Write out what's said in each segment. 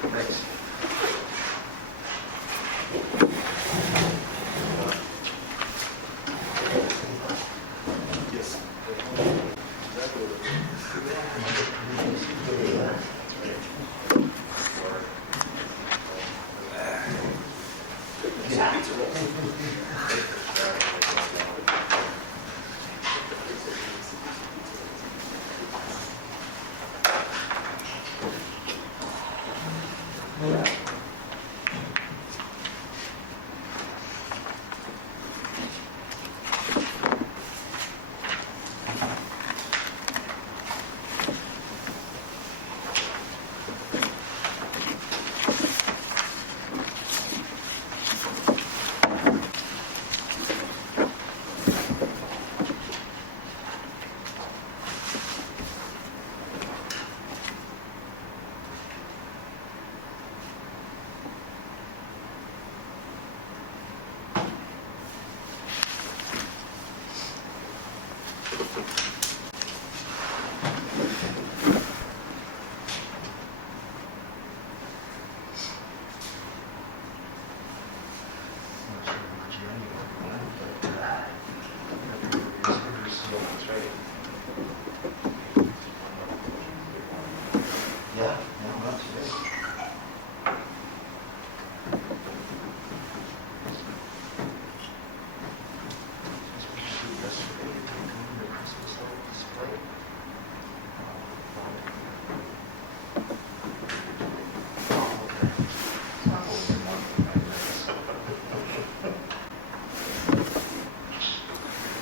Thanks.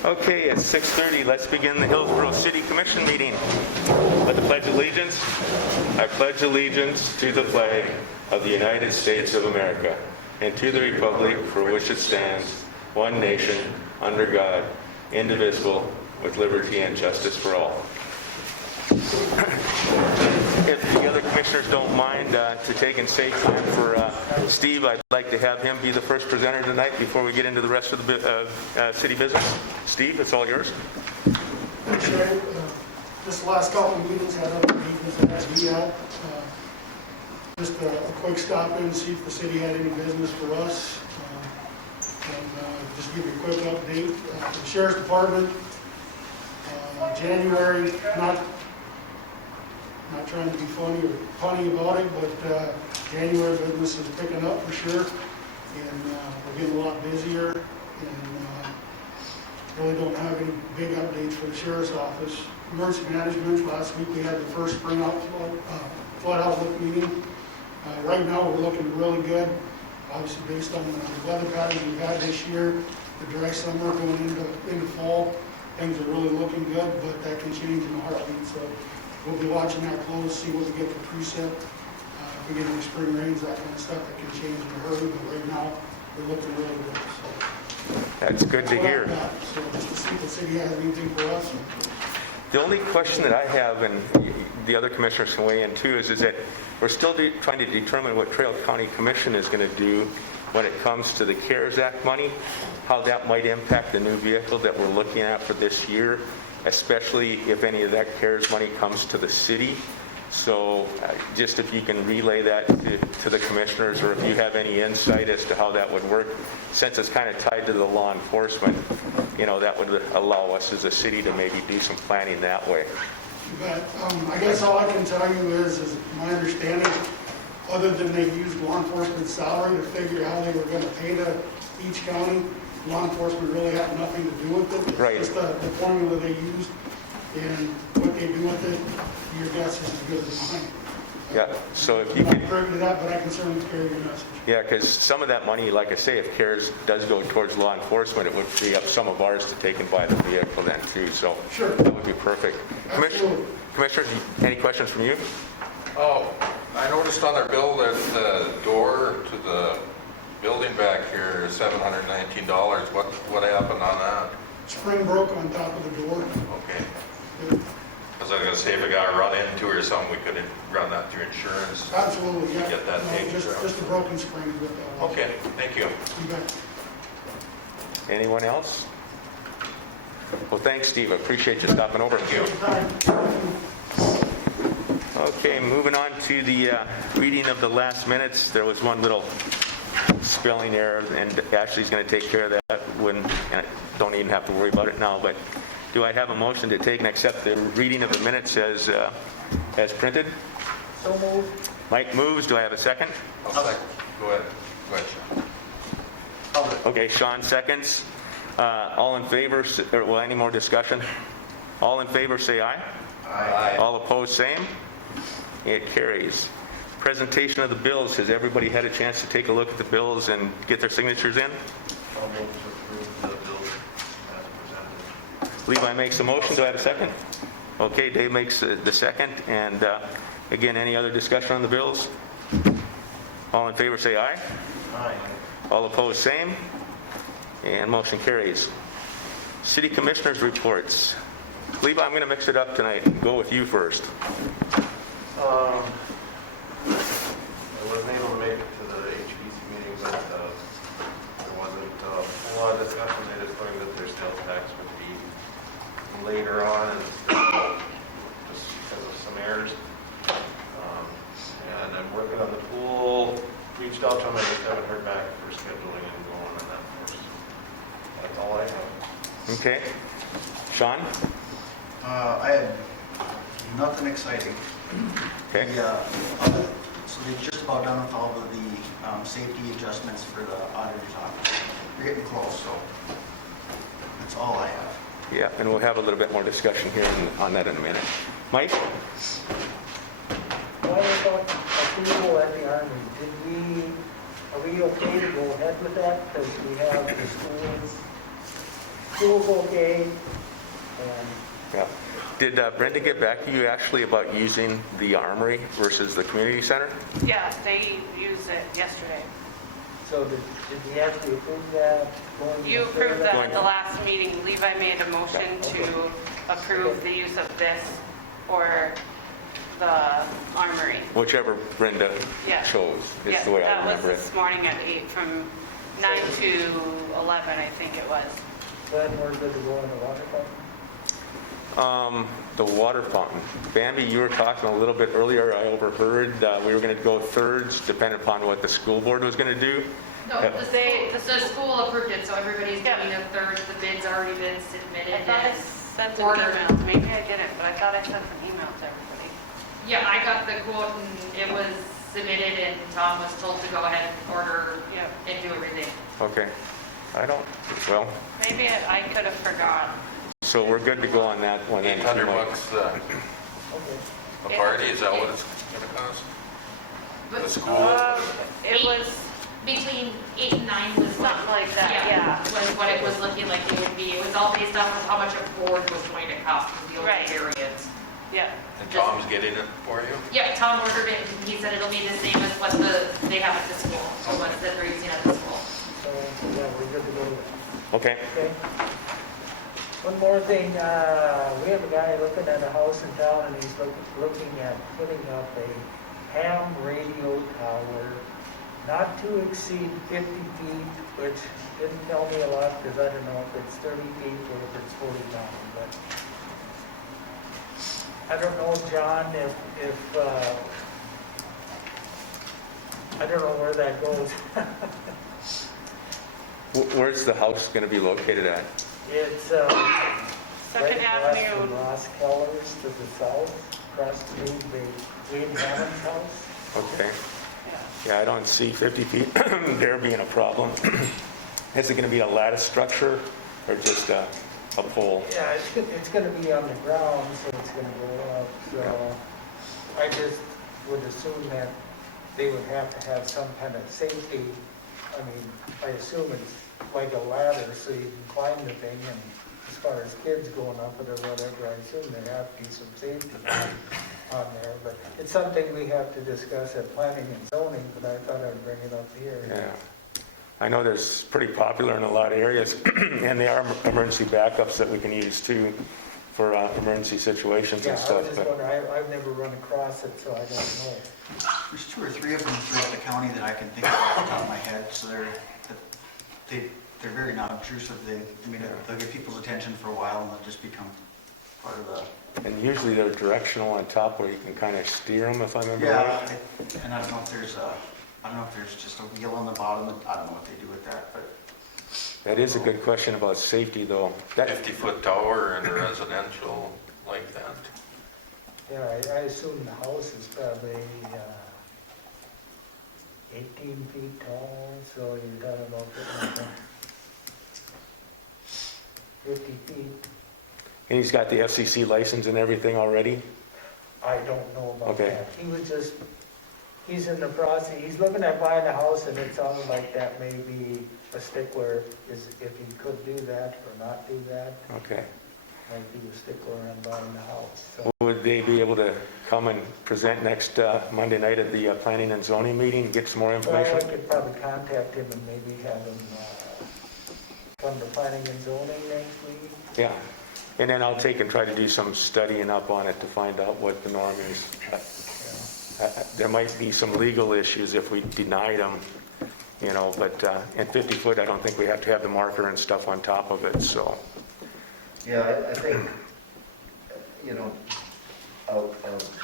Okay, it's 6:30. Let's begin the Hillsborough City Commission meeting. Let the Pledge of Allegiance. I pledge allegiance to the flag of the United States of America and to the republic for which it stands, one nation, under God, indivisible, with liberty and justice for all. If the other commissioners don't mind to take and save time for Steve, I'd like to have him be the first presenter tonight before we get into the rest of the city business. Steve, it's all yours. Thanks, Ray. Just the last couple of meetings, had other meetings that had to be at. Just a quick stop in, see if the city had any business for us. And just give you a quick update. For the Sheriff's Department, January, not trying to be funny or punny about it, but January business is picking up for sure. And we're getting a lot busier. And really don't have any big updates for the Sheriff's Office. Emergency Management, last week we had the first spring flood outlook meeting. Right now we're looking really good. Obviously based on the weather patterns we've had this year, the dry summer going into fall, things are really looking good, but that can change in a heartbeat. So we'll be watching that close, see what we get for precip. If we get any spring rains, that kind of stuff, that can change in a hurry, but right now we're looking really good. So That's good to hear. so just to see if the city has anything for us. The only question that I have, and the other commissioners can weigh in too, is that we're still trying to determine what Trail County Commission is going to do when it comes to the CARES Act money, how that might impact the new vehicle that we're looking at for this year, especially if any of that CARES money comes to the city. So just if you can relay that to the commissioners, or if you have any insight as to how that would work, since it's kind of tied to the law enforcement, that would allow us as a city to maybe do some planning that way. But I guess all I can tell you is my understanding, other than they used law enforcement salary to figure how they were going to pay to each county, law enforcement really had nothing to do with it. It's Right. just the formula they used, and what they do with it, your guess is as good as mine. Yeah, so if you I'm could, not privy to that, but I can certainly carry your message. yeah, because some of that money, like I say, if CARES does go towards law enforcement, it would free up some of ours to take and buy the vehicle then too, so Sure. that would be perfect. Absolutely. Commissioners, any questions from you? Oh, I noticed on their bill that the door to the building back here is $719. What happened on that? Spring broke on top of the door. Okay. Because I was gonna say if it got run into or something, we could run that through insurance. Absolutely, yeah. Get that No, taken just care of. a broken spring is what that was. Okay, thank you. You bet. Anyone else? Well, thanks, Steve. I appreciate you stopping over. Time. Okay, moving on to the reading of the last minutes. There was one little spelling error, and Ashley's going to take care of that when, and I don't even have to worry about it now, but do I have a motion to take and accept the reading of the minutes as printed? So moved. Mike moves. Do I have a second? I'll second. Go ahead. Go ahead, Sean. Okay, Sean seconds. All in favor, well, any more discussion? All in favor, say aye. Aye. All opposed, same. It carries. Presentation of the bills. Has everybody had a chance to take a look at the bills and get their signatures in? I'll move to approve the bills as presented. Levi makes a motion. Do I have a second? Okay, Dave makes the second. And again, any other discussion on the bills? All in favor, say aye. Aye. All opposed, same. And motion carries. City Commissioners' reports. Levi, I'm going to mix it up tonight and go with you first. I wasn't able to make it to the HPC meeting, but there wasn't a whole lot of discussion. They just learned that their sales tax would be later on, and just because of some errors. And I'm working on the pool. Reached out to them, I just haven't heard back for scheduling and going on that course. That's all I have. Okay. Sean? I had nothing exciting. Okay. So they've just about done with all of the safety adjustments for the auditor's office. We're getting close, so that's all I have. Yeah, and we'll have a little bit more discussion here on that in a minute. Mike? What about approval at the Army? Are we okay to go ahead with that? Because we have the school's okay, and Yeah. Did Brenda get back to you actually about using the Armory versus the community center? Yeah, they used it yesterday. so did we have to approve that? You approved that Going- at the last meeting. Levi made a motion to approve the use of this or the armory. Whichever Brenda Yeah. chose, is Yeah, the way I that was remember it. this morning at 8, from 9 to 11, I think it was. Then we're good to go in the water fountain? The water fountain. Bambi, you were talking a little bit earlier, I overheard, we were going to go thirds, depending upon what the school board was going to do. No, Yeah. the school approved it, so everybody's Yeah. doing a third, the bid's already been I submitted. thought I and sent an ordered. email. Maybe I didn't, but I thought I sent an email to everybody. Yeah, I got the quote and it was submitted and Tom was told to go ahead and order Yep. and do everything. Okay. I don't, well, Maybe I could have forgot. so we're good to go on that one. then. 800 bucks Okay. a party, is that what it's gonna cost? The But school? It was between 8 and 9 was something like that, yeah. was what it was looking like it would be. It was all based off of how much a board was going to cost, was the only Right. variance. Yeah. And Tom's getting it for you? Yeah, Tom ordered it and he said it'll be the same as what they have at the school, or what that they're using at the school. So, yeah, we're good to go with that. Okay. Okay. One more thing, we have a guy looking at a house in town and he's looking at putting up a ham radio tower, not to exceed 50 feet, which didn't tell me a lot because I don't know if it's 30 feet or if it's 49, but I don't know, John, if I don't know where that goes. Where's the house going to be located at? It's, Second right across Avenue. from Ross Keller's to the south, across the Wade Hammond's house. Okay. Yeah. Yeah, I don't see 50 feet there being a problem. Is it going to be a lattice structure or just a pole? Yeah, it's gonna be on the ground, so it's gonna go up, so I just would assume that they would have to have some kind of safety. I mean, I assume it's like a ladder, so you can climb the thing, and as far as kids going up it or whatever, I assume there have to be some safety on there, but it's something we have to discuss at planning and zoning, but I thought I'd bring it up here. Yeah. I know there's pretty popular in a lot of areas, and there are emergency backups that we can use too for emergency situations Yeah, and I stuff. was just But wondering, I've never run across it, so I don't know. There's 2 or 3 of them throughout the county that I can think of off the top of my head, so they're very non-obtrusive. I mean, they'll get people's attention for a while and they'll just become part of the, And usually they're directional on top where you can kind of steer them, if I remember yeah, right. and I don't know if there's just a wheel on the bottom, I don't know what they do with that, but That is a good question about safety, though. That, 50-foot tower in a residential like that? Yeah, I assume the house is probably 18 feet tall, so you're talking about putting like 50 feet. and he's got the FCC license and everything already? I don't know about Okay. that. He was just, he's in the process, he's looking at buying a house, and it sounded like that may be a stickler, is if he could do that or not do that, Okay. might be a stickler on buying the house. So, Would they be able to come and present next Monday night at the planning and zoning meeting, get some more well, I information? could probably contact him and maybe have him come to planning and zoning next week. Yeah. And then I'll take and try to do some studying up on it to find out what the norm is. There might be some legal issues if we denied them, you know, but in 50 foot, I don't think we have to have the marker and stuff on top of it, so. Yeah, I think, you know,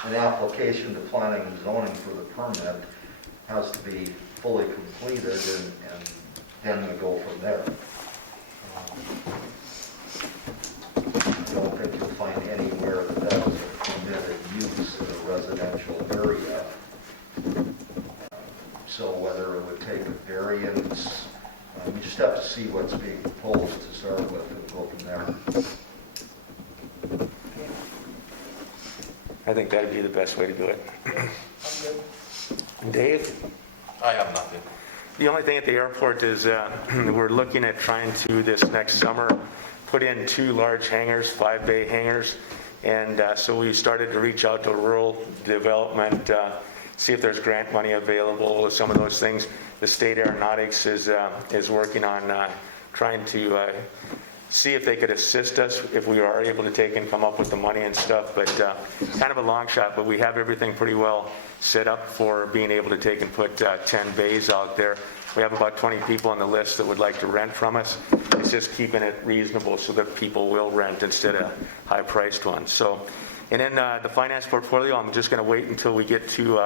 an application to planning and zoning for the permit has to be fully completed, and then we go from there. I don't think you'll find anywhere that that is a permitted use in a residential area. So whether it would take a variance, you just have to see what's being proposed to start with and go from there. I think that'd be the best way to do it. I'm good. Dave? I have nothing. The only thing at the airport is we're looking at trying to, this next summer, put in 2 large hangars, 5-bay hangars. And so we started to reach out to rural development, see if there's grant money available, some of those things. The state aeronautics is working on trying to see if they could assist us if we are able to take and come up with the money and stuff. But kind of a long shot, but we have everything pretty well set up for being able to take and put 10 bays out there. We have about 20 people on the list that would like to rent from us. It's just keeping it reasonable so that people will rent instead of high-priced ones. So, and then the finance portfolio, I'm just going to wait until we get to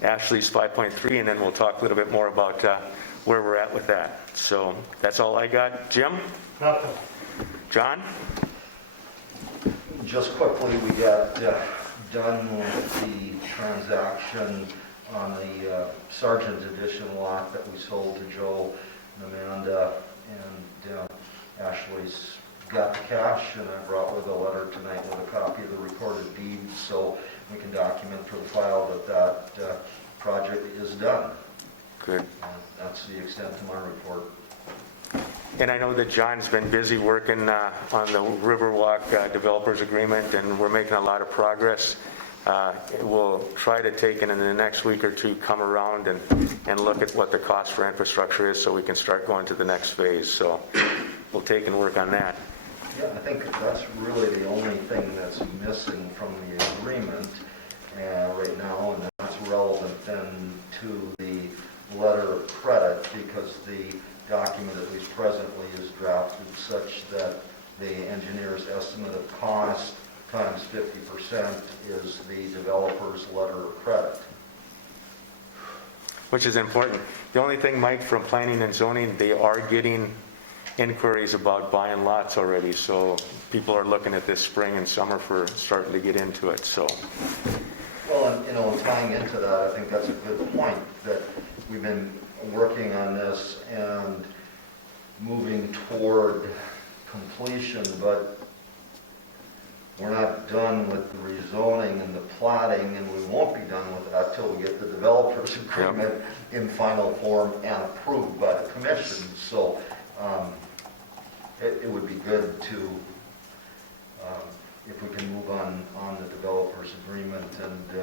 Ashley's 5.3, and then we'll talk a little bit more about where we're at with that. So that's all I got. Jim? nothing. John? Just quickly, we got done with the transaction on the Sergeant Edition lot that we sold to Joe and Amanda, and Ashley's got the cash, and I brought with a letter tonight with a copy of the recorded deed, so we can document for the file that that project is done. Good. That's the extent of my report. And I know that John's been busy working on the Riverwalk developers agreement, and we're making a lot of progress. We'll try to take it in the next week or two, come around and look at what the cost for infrastructure is so we can start going to the next phase. So we'll take and work on that. Yeah, I think that's really the only thing that's missing from the agreement right now, and that's relevant then to the letter of credit, because the document, at least presently, is drafted such that the engineer's estimate of cost times 50% is the developer's letter of credit. Which is important. The only thing, Mike, from planning and zoning, they are getting inquiries about buying lots already. So people are looking at this spring and summer for starting to get into it. So, Well, and, tying into that, I think that's a good point, that we've been working on this and moving toward completion, but we're not done with the rezoning and the platting, and we won't be done with that till we get the developers agreement in final form and approved by the commission. So it would be good to, if we can move on the developers agreement. And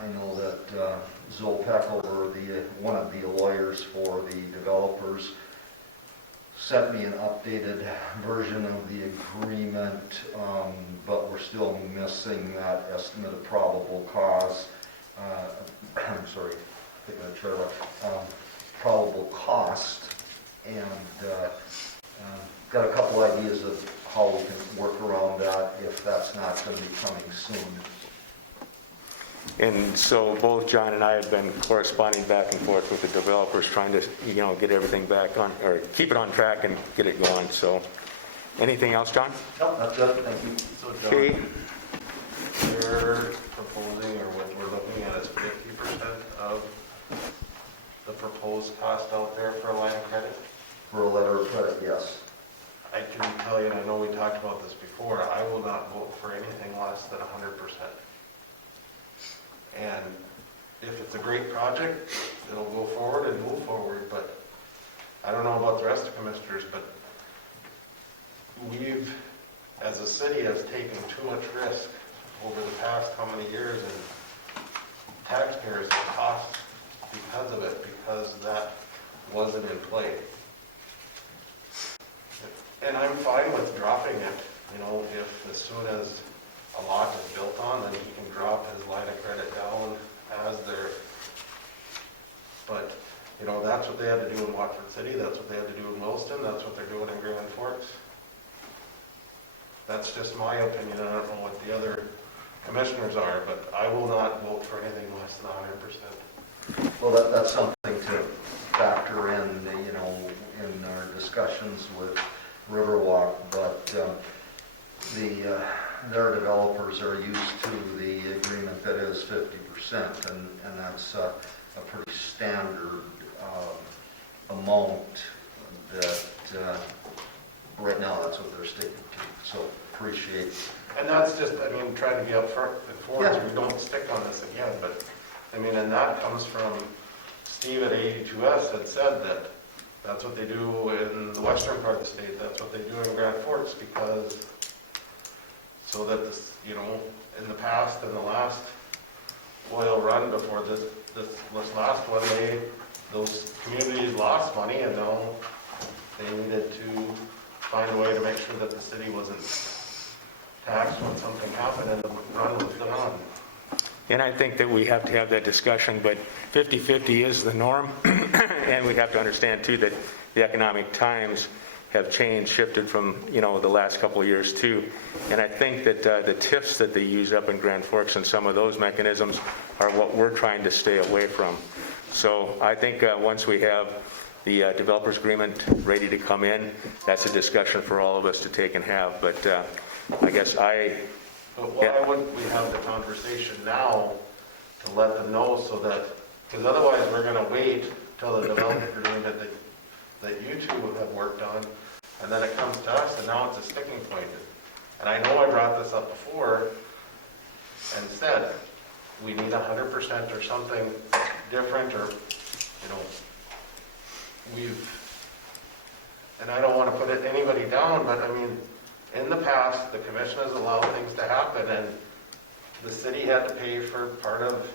I know that Zoe Peckover, one of the lawyers for the developers, sent me an updated version of the agreement, but we're still missing that estimate of probable cost. I'm sorry, taking a trailer. Probable cost, and got a couple ideas of how we can work around that if that's not going to be coming soon. And so both John and I have been corresponding back and forth with the developers, trying to, get everything back on, or keep it on track and get it going, so. Anything else, John? No, that's it, thank you. So Okay. John, they're proposing, or what we're looking at is 50% of the proposed cost out there for a line of credit? For a letter of credit, yes. I can tell you, and I know we talked about this before, I will not vote for anything less than 100%. And if it's a great project, it'll go forward and move forward, but I don't know about the rest of commissioners, but we've, as a city, has taken too much risk over the past how many years, and taxpayers have cost because of it, because that wasn't in play. And I'm fine with dropping it, if as soon as a lot is built on, then he can drop his line of credit down as their, but, that's what they had to do in Watford City, that's what they had to do in Williston, that's what they're doing in Grand Forks. That's just my opinion, I don't know what the other commissioners are, but I will not vote for anything less than 100%. Well, that's something to factor in, in our discussions with Riverwalk, but their developers are used to the agreement that is 50%, and that's a pretty standard amount that right now that's what they're sticking to. So appreciate. And that's just, trying to be upfront before, Yeah. so we don't stick on this again, but, and that comes from Steve at 82S had said that that's what they do in the western part of the state, that's what they do in Grand Forks, because, so that this, in the past, in the last oil run before this last one, those communities lost money, and now they needed to find a way to make sure that the city wasn't taxed when something happened and the run was done. And I think that we have to have that discussion, but 50-50 is the norm. And we have to understand too that the economic times have changed, shifted from, the last couple of years too. And I think that the TIFs that they use up in Grand Forks and some of those mechanisms are what we're trying to stay away from. So I think once we have the developers agreement ready to come in, that's a discussion for all of us to take and have. But I guess But why wouldn't we have the conversation now to let them know so that, because otherwise we're going to wait till the development agreement that you two have worked on, and then it comes to us, and now it's a sticking point. And I know I brought this up before, and said, we need 100% or something different, or, and I don't want to put anybody down, but in the past, the commission has allowed things to happen, and the city had to pay for part of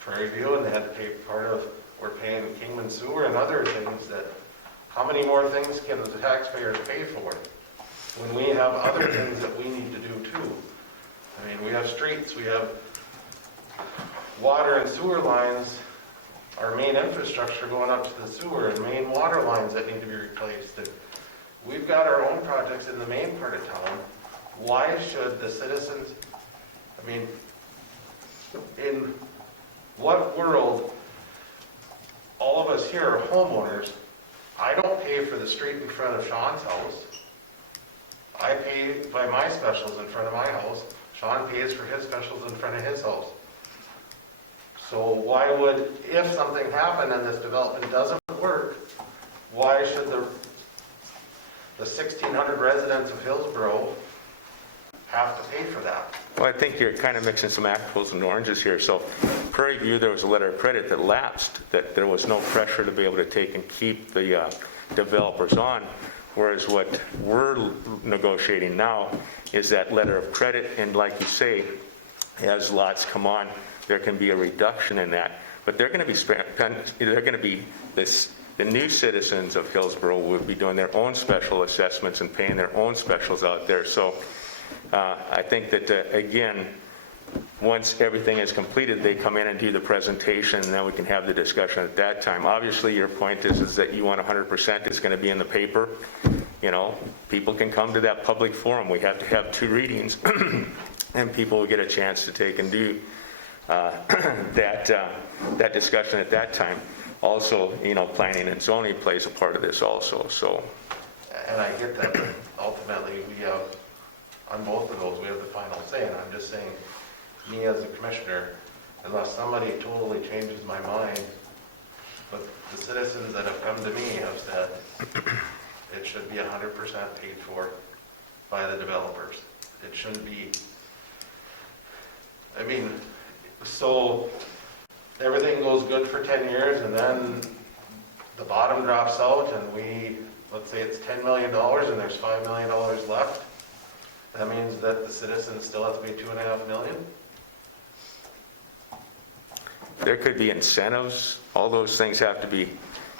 Prairie View, and they had to pay part of, we're paying Kingman Sewer and other things that, how many more things can the taxpayers pay for when we have other things that we need to do too? We have streets, we have water and sewer lines, our main infrastructure going up to the sewer, and main water lines that need to be replaced. And we've got our own projects in the main part of town. Why should the citizens, in what world, all of us here are homeowners. I don't pay for the street in front of Sean's house. I pay by my specials in front of my house. Sean pays for his specials in front of his house. So why would, if something happened and this development doesn't work, why should the 1,600 residents of Hillsborough have to pay for that? Well, I think you're kind of mixing some apples and oranges here. So Prairie View, there was a letter of credit that lapsed, that there was no pressure to be able to take and keep the developers on. Whereas what we're negotiating now is that letter of credit, and like you say, as lots come on, there can be a reduction in that. But they're going to be the new citizens of Hillsborough would be doing their own special assessments and paying their own specials out there. So I think that, again, once everything is completed, they come in and do the presentation, and then we can have the discussion at that time. Obviously, your point is that you want 100%. It's going to be in the paper. people can come to that public forum. We have to have 2 readings, and people will get a chance to take and do that discussion at that time. Also, planning and zoning plays a part of this also, so. And I get that, but ultimately, we have, on both of those, we have the final say, and I'm just saying, me as a commissioner, unless somebody totally changes my mind, but the citizens that have come to me have said it should be 100% paid for by the developers. It shouldn't be, so everything goes good for 10 years and then the bottom drops out and let's say it's $10 million and there's $5 million left. That means that the citizens still have to pay $2.5 million? There could be incentives, all those things have to be,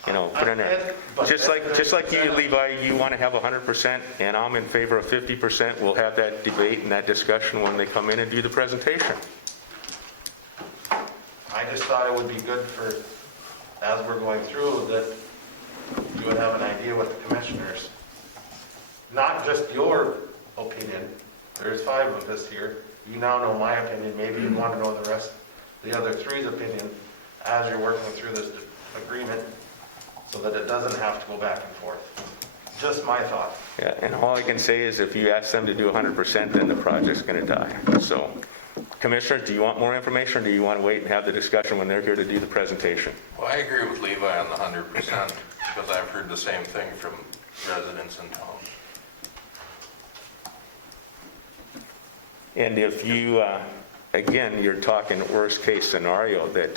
put in there. Just like you, Levi, you want to have 100%, and I'm in favor of 50%, we'll have that debate and that discussion when they come in and do the presentation. I just thought it would be good for, as we're going through, that you would have an idea what the commissioners, not just your opinion, there's 5 of us here, you now know my opinion, maybe you want to know the other 3's opinion as you're working through this agreement, so that it doesn't have to go back and forth. Just my thought. Yeah, and all I can say is if you ask them to do 100%, then the project's going to die. So, Commissioners, do you want more information, or do you want to wait and have the discussion when they're here to do the presentation? Well, I agree with Levi on the 100%, because I've heard the same thing from residents in town. And if you, again, you're talking worst case scenario, that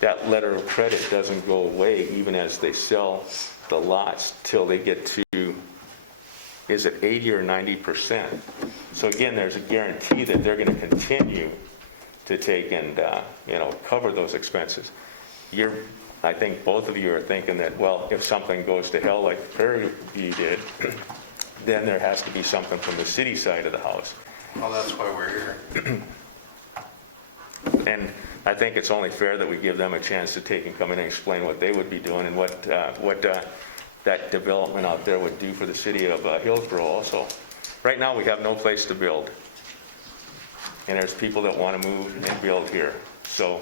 that letter of credit doesn't go away even as they sell the lots till they get to, is it 80 or 90%? So again, there's a guarantee that they're going to continue to take and, cover those expenses. I think both of you are thinking that, well, if something goes to hell like Prairie View did, then there has to be something from the city side of the house. Well, that's why we're here. And I think it's only fair that we give them a chance to take and come in and explain what they would be doing and what that development out there would do for the city of Hillsborough also. Right now, we have no place to build. And there's people that want to move and build here. So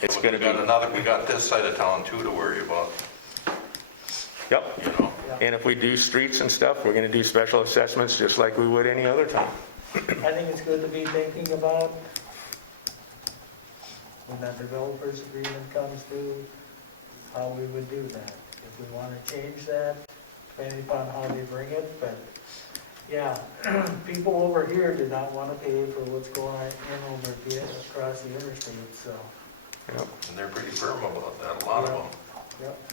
it's going to be... We got this side of town too to worry about. Yep. And if we do streets and stuff, we're going to do special assessments just like we would any other town. I think it's good to be thinking about when that developers agreement comes through, how we would do that. If we want to change that, depending upon how they bring it, but yeah, people over here do not want to pay for what's going on in over here across the interstate, so. Yep. And they're pretty firm about that, a lot of them. Yep.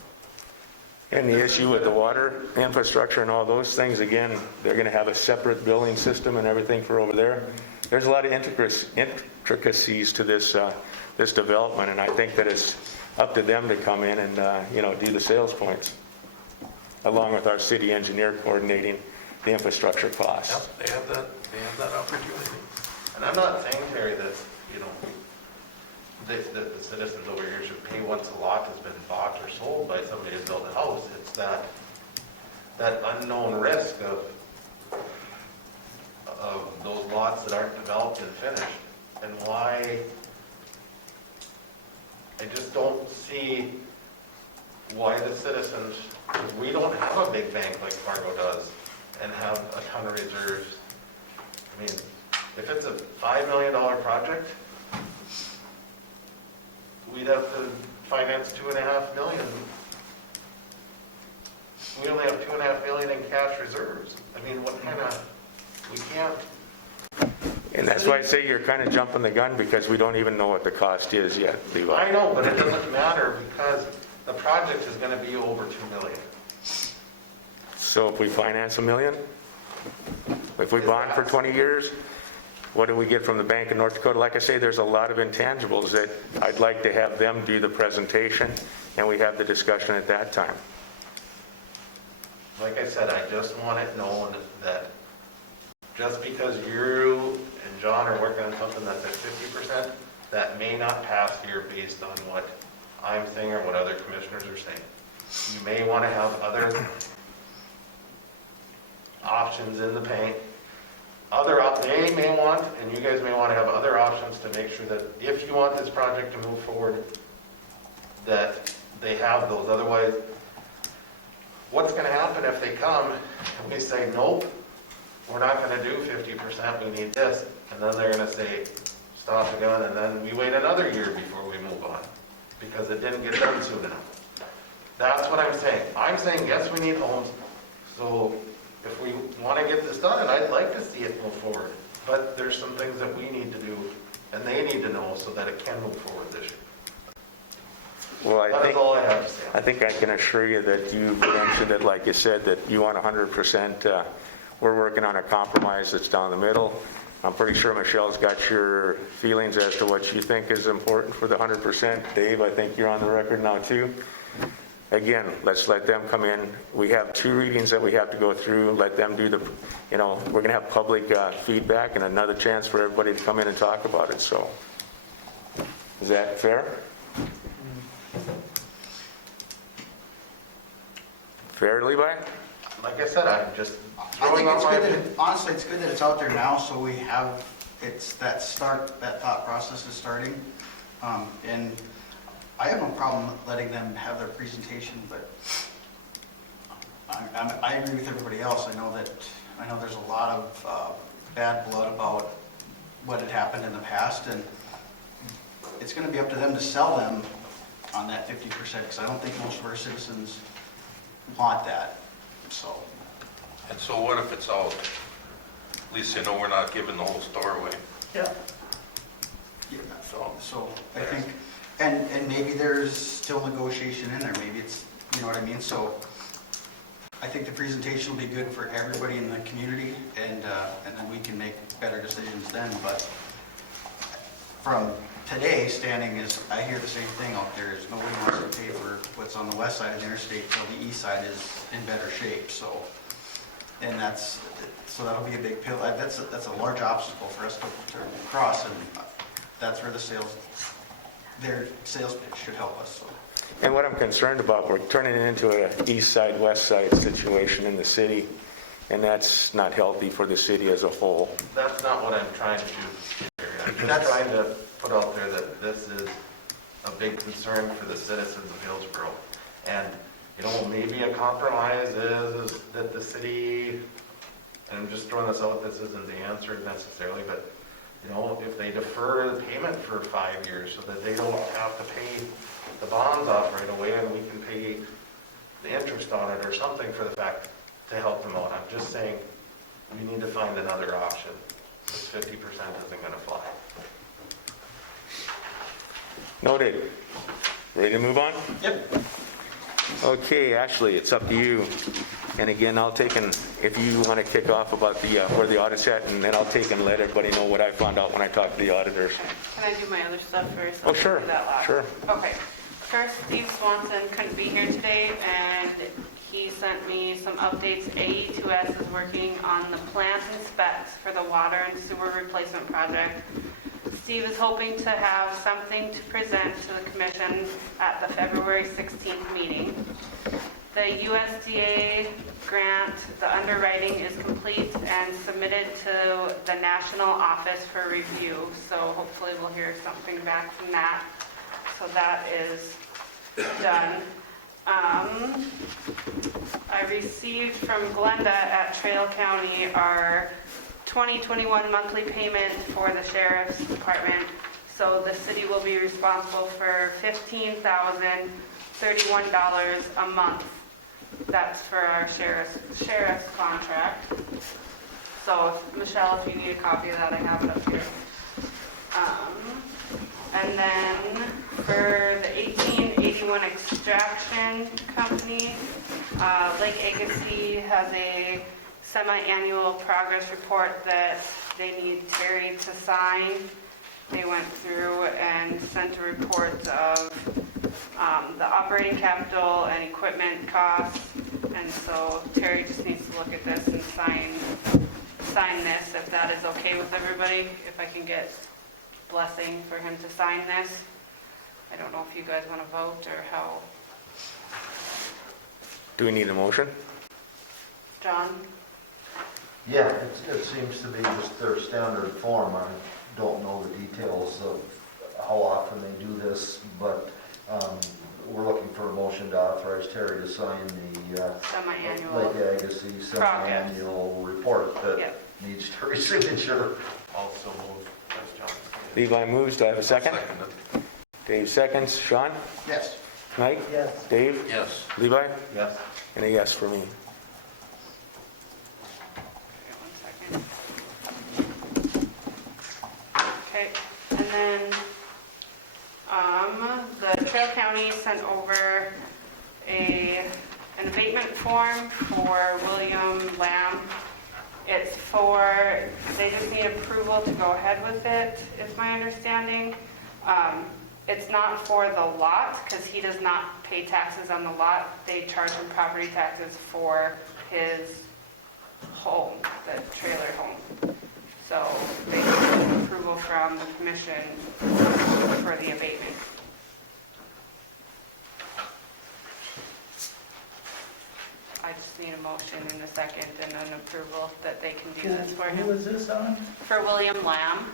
And the issue with the water infrastructure and all those things, again, they're going to have a separate billing system and everything for over there. There's a lot of intricacies to this development, and I think that it's up to them to come in and do the sales points, along with our city engineer coordinating the infrastructure costs. Yep, they have that opportunity. And I'm not saying, Terry, that, the citizens over here should pay once a lot has been bought or sold by somebody to build a house. It's that unknown risk of those lots that aren't developed and finished. And why, I just don't see why the citizens, because we don't have a big bank like Fargo does and have a ton of reserves. I mean, if it's a $5 million project, we'd have to finance $2.5 million. We only have $2.5 million in cash reserves. I mean, what kind of, we can't. And that's why I say you're kind of jumping the gun, because we don't even know what the cost is yet, Levi. I know, but it doesn't matter because the project is going to be over $2 million. So if we finance $1 million, if we bond for 20 years, what do we get from the Bank of North Dakota? Like I say, there's a lot of intangibles that I'd like to have them do the presentation, and we have the discussion at that time. Like I said, I just want it known that just because you and John are working on something that's at 50%, that may not pass here based on what I'm saying or what other commissioners are saying. You may want to have other options in the paint. They may want, and you guys may want to have other options to make sure that if you want this project to move forward, that they have those. Otherwise, what's going to happen if they come and we say, nope, we're not going to do 50%, we need this, and then they're going to say, stop the gun, and then we wait another year before we move on, because it didn't get done soon enough. That's what I'm saying. I'm saying, yes, we need homes, so if we want to get this done, and I'd like to see it move forward, but there's some things that we need to do, and they need to know so that it can move forward this year. Well, That is all I have to say. I think I can assure you that you mentioned it, like you said, that you want 100%. We're working on a compromise that's down the middle. I'm pretty sure Michelle's got your feelings as to what you think is important for the 100%. Dave, I think you're on the record now too. Again, let's let them come in. We have 2 readings that we have to go through. Let them do we're going to have public feedback and another chance for everybody to come in and talk about it. So, is that fair? Fair, Levi? Like I said, I'm just I throwing think out it's my good opinion. that, honestly, it's good that it's out there now, so we have, that thought process is starting. And I have no problem letting them have their presentation, but I agree with everybody else. I know there's a lot of bad blood about what had happened in the past, and it's gonna be up to them to sell them on that 50%, because I don't think most of our citizens want that, so. And so what if it's out? At least you know we're not giving the whole store away. Yeah. Yeah, so I think, and maybe there's still negotiation in there, maybe it's, you know what I mean? So I think the presentation will be good for everybody in the community, and then we can make better decisions then. But from today, I hear the same thing out there, is nobody wants to pay for what's on the west side of the interstate until the east side is in better shape, so. And so that'll be a big pill, that's a large obstacle for us to cross, and that's where their sales pitch should help us, so. And what I'm concerned about, we're turning it into an east side, west side situation in the city, and that's not healthy for the city as a whole. That's not what I'm trying to do. I'm just trying to put out there that this is a big concern for the citizens of Hillsborough. And, maybe a compromise is that the city, and I'm just throwing this out, this isn't the answer necessarily, but, if they defer the payment for 5 years so that they don't have to pay the bonds off right away, and we can pay the interest on it or something for the fact to help them out. I'm just saying, we need to find another option. This 50% isn't going to fly. Noted. Ready to move on? Yep. Okay, Ashley, it's up to you. And again, if you want to kick off about where the audit's at, and then I'll take and let everybody know what I found out when I talked to the auditors. Can I do my other stuff first? Oh, sure, I'll do that last. sure. Okay. First, Steve Swanson couldn't be here today, and he sent me some updates. AE2S is working on the plans and specs for the water and sewer replacement project. Steve is hoping to have something to present to the commission at the February 16th meeting. The USDA grant, the underwriting is complete and submitted to the national office for review, so hopefully we'll hear something back from that. So that is done. I received from Glenda at Trail County our 2021 monthly payment for the sheriff's department. So the city will be responsible for $15,031 a month. That's for our sheriff's contract. So Michelle, if you need a copy of that, I have it up here. And then for the 1881 Extraction Company, Lake Agassiz has a semi-annual progress report that they need Terry to sign. They went through and sent a report of the operating capital and equipment costs, and so Terry just needs to look at this and sign this, if that is okay with everybody, if I can get blessing for him to sign this. I don't know if you guys want to vote or how. Do we need a motion? John? Yeah, it seems to be just their standard form. I don't know the details of how often they do this, but we're looking for a motion to authorize Terry to sign the Semi-annual. Lake Agassiz semi-annual report that Yep. needs Terry's signature. Also moved, as John said. Levi moves, do I have a second? Second. Dave seconds, Sean? Yes. Mike? Yes. Dave? Yes. Levi? Yes. And a yes for me. Okay, and then, the Trail County sent over an abatement form for William Lamb. It's for, they just need approval to go ahead with it, is my understanding. It's not for the lot, because he does not pay taxes on the lot. They charge him property taxes for his home, the trailer home. So they need approval from the commission for the abatement. I just need a motion in a second and an approval that they can do this for Who him. is this on? For William Lamb.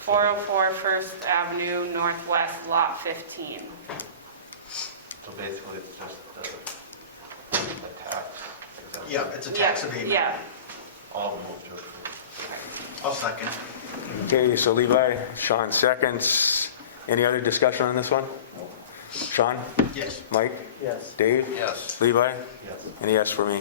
404 First Avenue Northwest, Lot 15. So basically, it's just the tax exemption. Yeah, it's a tax abatement. Yeah, All move to approve. I'll second. Okay, so Levi, Sean seconds. Any other discussion on this one? Sean? Yes. Mike? Yes. Dave? Yes. Levi? Yes. And a yes for me.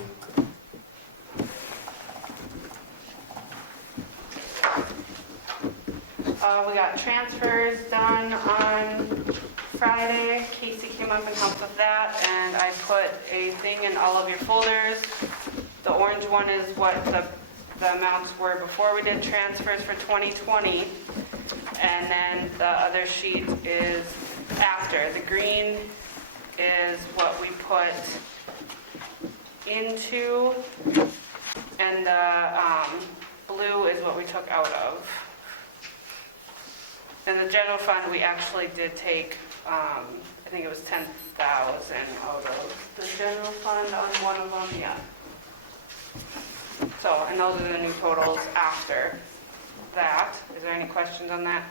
we got transfers done on Friday. Casey came up and helped with that, and I put a thing in all of your folders. The orange one is what the amounts were before we did transfers for 2020, and then the other sheet is after. The green is what we put into, and the blue is what we took out of. In the general fund, we actually did take, I think it was 10,000 out of the general fund on one of them, yeah. So, and those are the new totals after that. Is there any questions on that?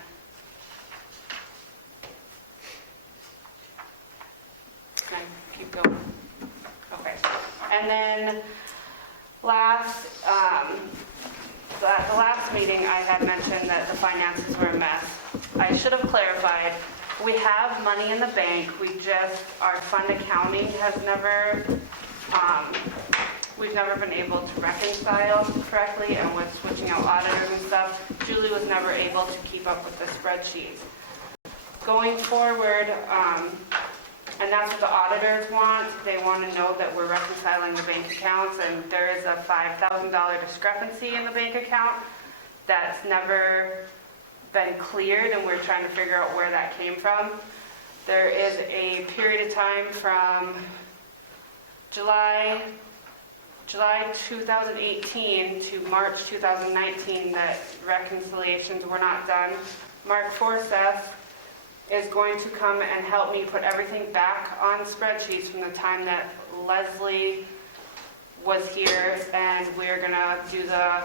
Can I keep going? Okay. And then at the last meeting, I had mentioned that the finances were a mess. I should have clarified, we have money in the bank, our fund accounting has never, we've never been able to reconcile correctly, and with switching out auditors and stuff, Julie was never able to keep up with the spreadsheets. Going forward, and that's what the auditors want. They want to know that we're reconciling the bank accounts, and there is a $5,000 discrepancy in the bank account that's never been cleared, and we're trying to figure out where that came from. There is a period of time from July 2018 to March 2019 that reconciliations were not done. Mark Forsyth is going to come and help me put everything back on spreadsheets from the time that Leslie was here, and we're gonna do the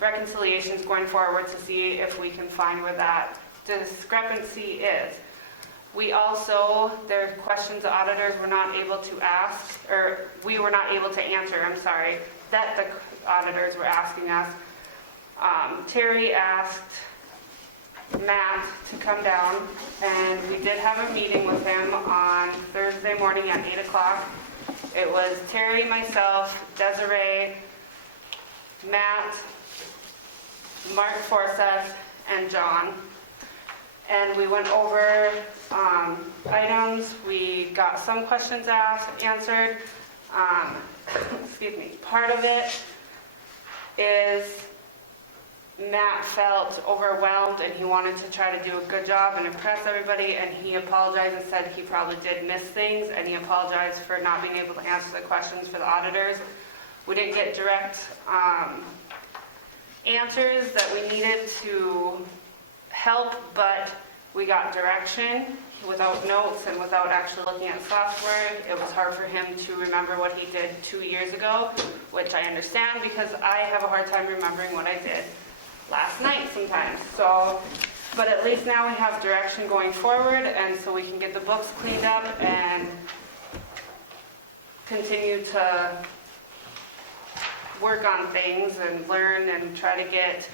reconciliations going forward to see if we can find where that discrepancy is. We also, there are questions the auditors were not able to ask, or we were not able to answer, I'm sorry, that the auditors were asking us. Terry asked Matt to come down, and we did have a meeting with him on Thursday morning at 8 o'clock. It was Terry, myself, Desiree, Matt, Mark Forsyth, and John. And we went over items. We got some questions answered. Excuse me. Part of it is Matt felt overwhelmed, and he wanted to try to do a good job and impress everybody, and he apologized and said he probably did miss things, and he apologized for not being able to answer the questions for the auditors. We didn't get direct answers that we needed to help, but We got direction without notes and without actually looking at software. It was hard for him to remember what he did 2 years ago, which I understand because I have a hard time remembering what I did last night sometimes. So, but at least now we have direction going forward, and so we can get the books cleaned up and continue to work on things and learn and try to get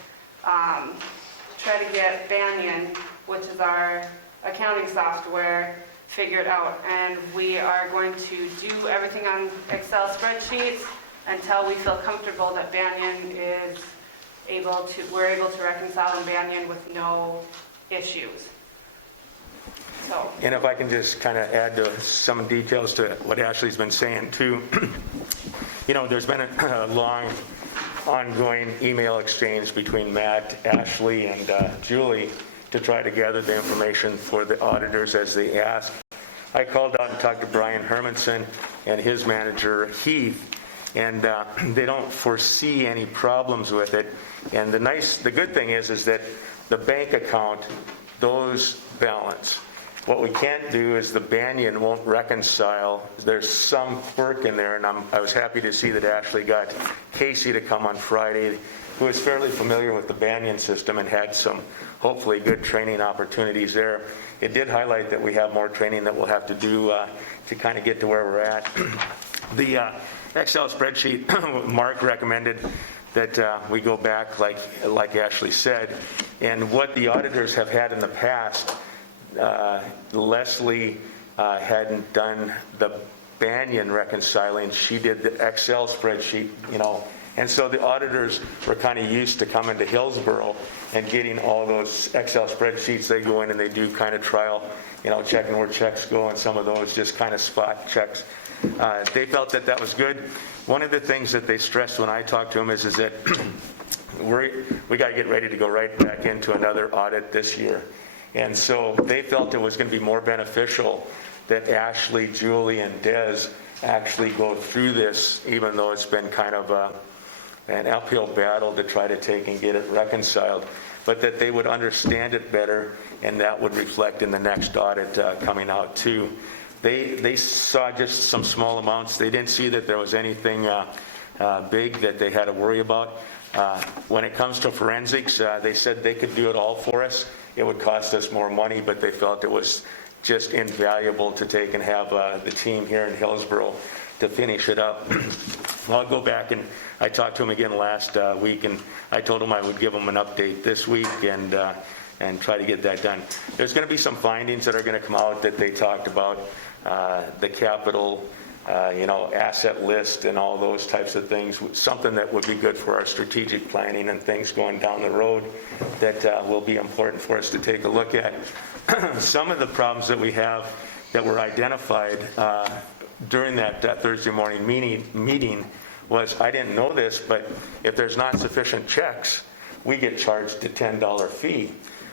Banyan, which is our accounting software, figured out. And we are going to do everything on Excel spreadsheets until we feel comfortable that Banyan is we're able to reconcile in Banyan with no issues. So, And if I can just kind of add some details to what Ashley's been saying too. There's been a long ongoing email exchange between Matt, Ashley, and Julie to try to gather the information for the auditors as they ask. I called out and talked to Brian Hermanson and his manager, Heath, and they don't foresee any problems with it. And the good thing is that the bank account, those balance. What we can't do is the Banyan won't reconcile. There's some quirk in there, and I was happy to see that Ashley got Casey to come on Friday, who is fairly familiar with the Banyan system and had some hopefully good training opportunities there. It did highlight that we have more training that we'll have to do to kind of get to where we're at. The Excel spreadsheet, Mark recommended that we go back like Ashley said, and what the auditors have had in the past, Leslie hadn't done the Banyan reconciling. She did the Excel spreadsheet, and so the auditors were kind of used to coming to Hillsborough and getting all those Excel spreadsheets. They go in and they do kind of trial, checking where checks go, and some of those just kind of spot checks. They felt that was good. One of the things that they stressed when I talked to them is that we got to get ready to go right back into another audit this year. And so they felt it was going to be more beneficial that Ashley, Julie, and Des actually go through this, even though it's been kind of an uphill battle to try to take and get it reconciled, but that they would understand it better, and that would reflect in the next audit coming out too. They saw just some small amounts. They didn't see that there was anything big that they had to worry about. When it comes to forensics, they said they could do it all for us. It would cost us more money, but they felt it was just invaluable to take and have the team here in Hillsborough to finish it up. I'll go back, and I talked to him again last week, and I told him I would give him an update this week and try to get that done. There's going to be some findings that are going to come out that they talked about, the capital, asset list and all those types of things, something that would be good for our strategic planning and things going down the road that will be important for us to take a look at. Some of the problems that we have that were identified during that Thursday morning meeting was, I didn't know this, but if there's not sufficient checks, we get charged a $10 fee.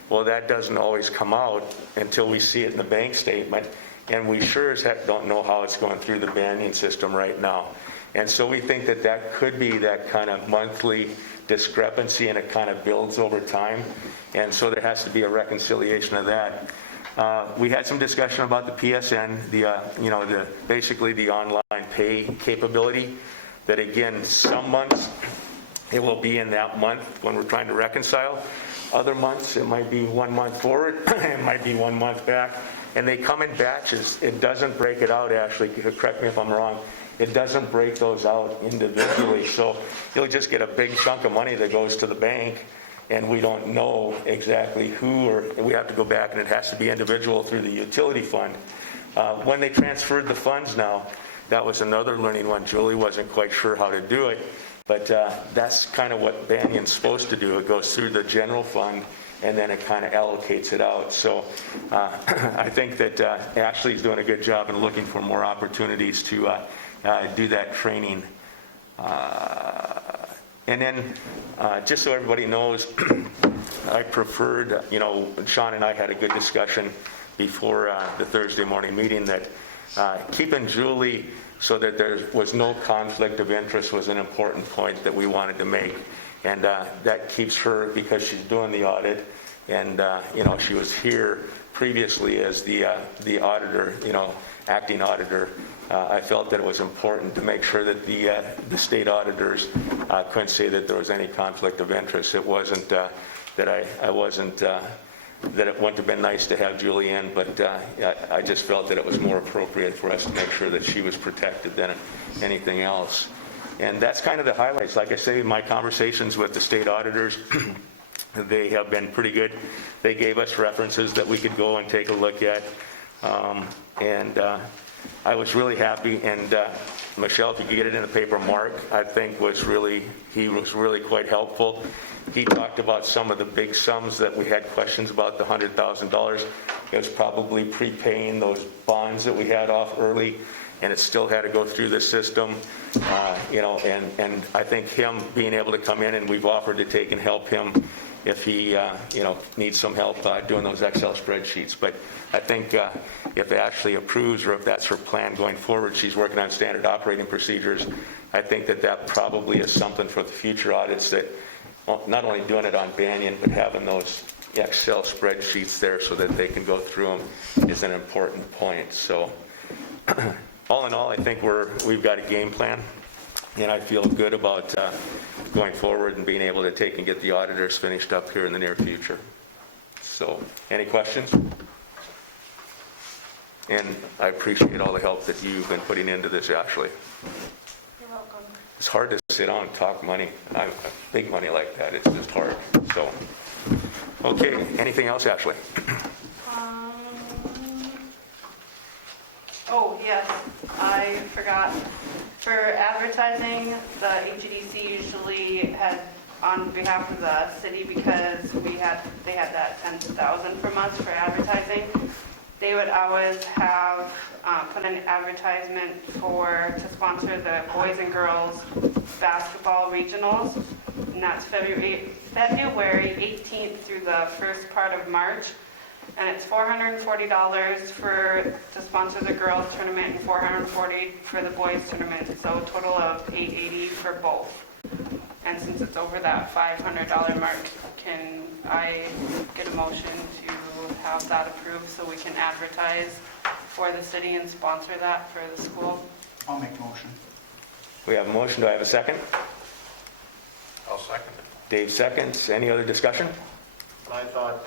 Well, that doesn't always come out until we see it in the bank statement, and we sure as heck don't know how it's going through the Banyan system right now. And so we think that could be that kind of monthly discrepancy, and it kind of builds over time. And so there has to be a reconciliation of that. We had some discussion about the PSN, basically the online pay capability, that again, some months it will be in that month when we're trying to reconcile. Other months, it might be 1 month forward, it might be 1 month back, and they come in batches. It doesn't break it out, Ashley, correct me if I'm wrong. It doesn't break those out individually, so you'll just get a big chunk of money that goes to the bank, and we don't know exactly who, or we have to go back, and it has to be individual through the utility fund. When they transferred the funds now, that was another learning one. Julie wasn't quite sure how to do it, but that's kind of what Banyan's supposed to do. It goes through the general fund, and then it kind of allocates it out. So I think that Ashley's doing a good job in looking for more opportunities to do that training. And then, just so everybody knows, I preferred, Sean and I had a good discussion before the Thursday morning meeting that keeping Julie so that there was no conflict of interest was an important point that we wanted to make. And that keeps her, because she's doing the audit, And, she was here previously as the auditor, acting auditor. I felt that it was important to make sure that the state auditors couldn't say that there was any conflict of interest. It wasn't that I wasn't, that it wouldn't have been nice to have Julie in, but I just felt that it was more appropriate for us to make sure that she was protected than anything else. And that's kind of the highlights. Like I say, my conversations with the state auditors, they have been pretty good. They gave us references that we could go and take a look at. I was really happy, and Michelle, if you could get it in the paper, Mark, I think he was really quite helpful. He talked about some of the big sums that we had questions about, the $100,000. It was probably prepaying those bonds that we had off early, and it still had to go through the system. And I think him being able to come in, and we've offered to take and help him if he, needs some help doing those Excel spreadsheets. But I think if Ashley approves, or if that's her plan going forward, she's working on standard operating procedures. I think that probably is something for the future audits, that not only doing it on Banyan, but having those Excel spreadsheets there so that they can go through them is an important point. So all in all, I think we've got a game plan. And I feel good about going forward and being able to take and get the auditors finished up here in the near future. So, any questions? And I appreciate all the help that you've been putting into this, Ashley. You're welcome. It's hard to sit down and talk money. Big money like that, it's just hard. So, okay, anything else, Ashley? Oh, yes, I forgot. For advertising, the HEDC usually had, on behalf of the city, because they had that 10,000 from us for advertising, they would always have put an advertisement to sponsor the boys and girls basketball regionals, and that's February 18th through the first part of March. And it's $440 to sponsor the girls tournament and $440 for the boys tournament, so a total of $880 for both. And since it's over that $500 mark, can I get a motion to have that approved so we can advertise for the city and sponsor that for the school? I'll make a motion. We have a motion. Do I have a second? I'll second it. Dave seconds. Any other discussion? My thought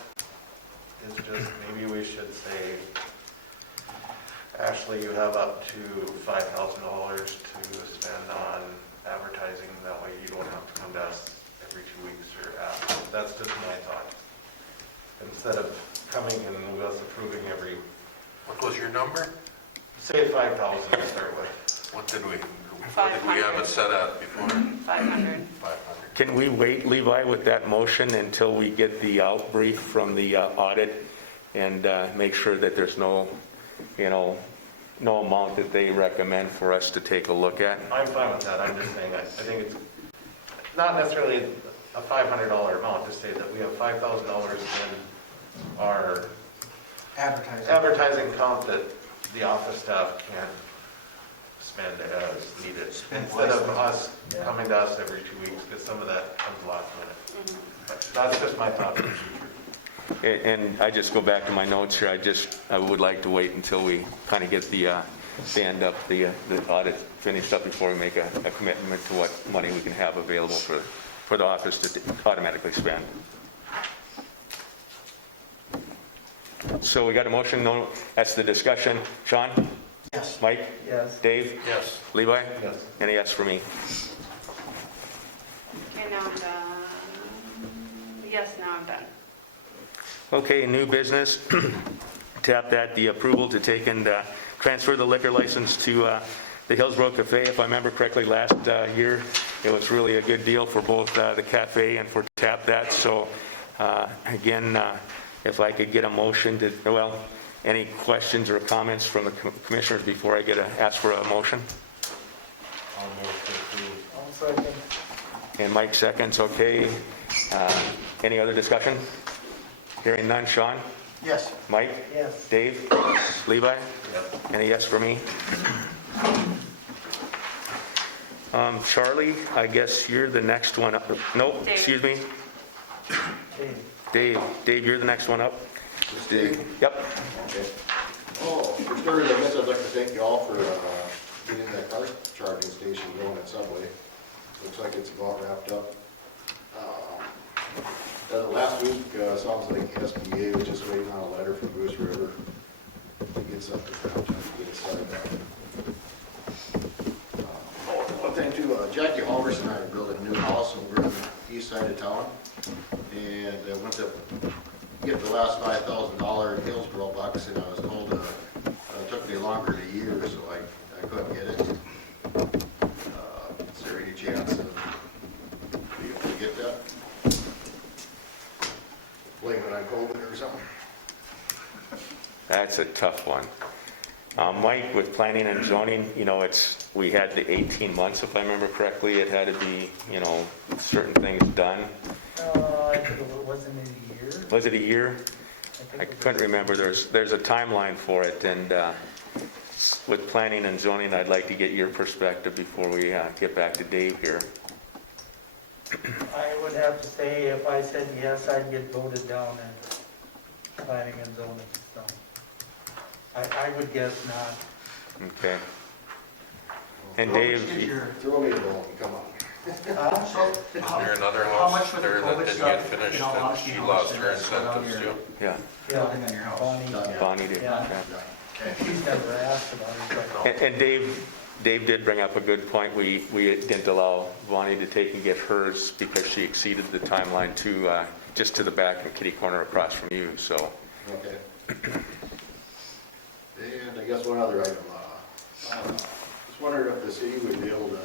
is just maybe we should say, Ashley, you have up to $5,000 to spend on advertising. That way you don't have to come to us every 2 weeks or after. That's just my thought. Instead of coming and us approving every, What was your number? say 5,000 to start with. What did we $500. have it set at before? 500. 500. Can we wait, Levi, with that motion until we get the out brief from the audit and make sure that there's no amount that they recommend for us to take a look at? I'm fine with that. I'm just saying, I think it's not necessarily a $500 amount, just say that we have $5,000 in our advertising account that the office staff can spend as needed. Instead of us coming to us every 2 weeks, because some of that comes last minute. But that's just my thought for the future. And I just go back to my notes here. I would like to wait until we kind of get the audit finished up before we make a commitment to what money we can have available for the office to automatically spend. So we got a motion. No, that's the discussion. Sean? Yes. Mike? Yes. Dave? Yes. Levi? Yes. And a yes for me. Okay, now I'm done. Yes, now I'm done. Okay, new business. Tap that, the approval to take and transfer the liquor license to the Hillsborough Cafe. If I remember correctly, last year, it was really a good deal for both the cafe and for Tap That. So again, if I could get a motion to, any questions or comments from the commissioners before I ask for a motion? I'll second. And Mike seconds, okay. Any other discussion? Hearing none. Sean? Yes. Mike? Yes. Dave? Levi? And a yes for me. Charlie, I guess you're the next one up. Nope, Dave. excuse me. Dave. Dave, you're the next one up. Steve? Yep. Okay. Oh, for starters, I guess I'd like to thank you all for getting that car charging station going at Subway. Looks like it's about wrapped up. As of last week, sounds like SBA was just waiting on a letter from Goose River to get something wrapped up, to get it started up. One thing too, Jackie Halverson and I are building a new house over on the east side of town. And I went to get the last $5,000 Hillsborough bucks, and I was told it took me longer than a year, so I couldn't get it. Is there any chance of being able to get that? Blame it on COVID or something? That's a tough one. Mike, with planning and zoning, we had the 18 months, if I remember correctly. It had to be, certain things done. I think it wasn't in a year. Was it a year? think I it was- couldn't remember. There's a timeline for it, and with planning and zoning, I'd like to get your perspective before we get back to Dave here. I would have to say, if I said yes, I'd get voted down in planning and zoning, so. I would guess not. Okay. And Dave, Throw me a bone, come on. Is there another house there that didn't get finished and she lost her incentives too? yeah, Building on your house. Bonnie, Bonnie did. Yeah. yeah. she's never asked about it, but And Dave did bring up a good point. We didn't allow Bonnie to take and get hers because she exceeded the timeline to just to the back and kitty corner across from you, so. Okay. And I guess one other item, just wondered if the city would be able to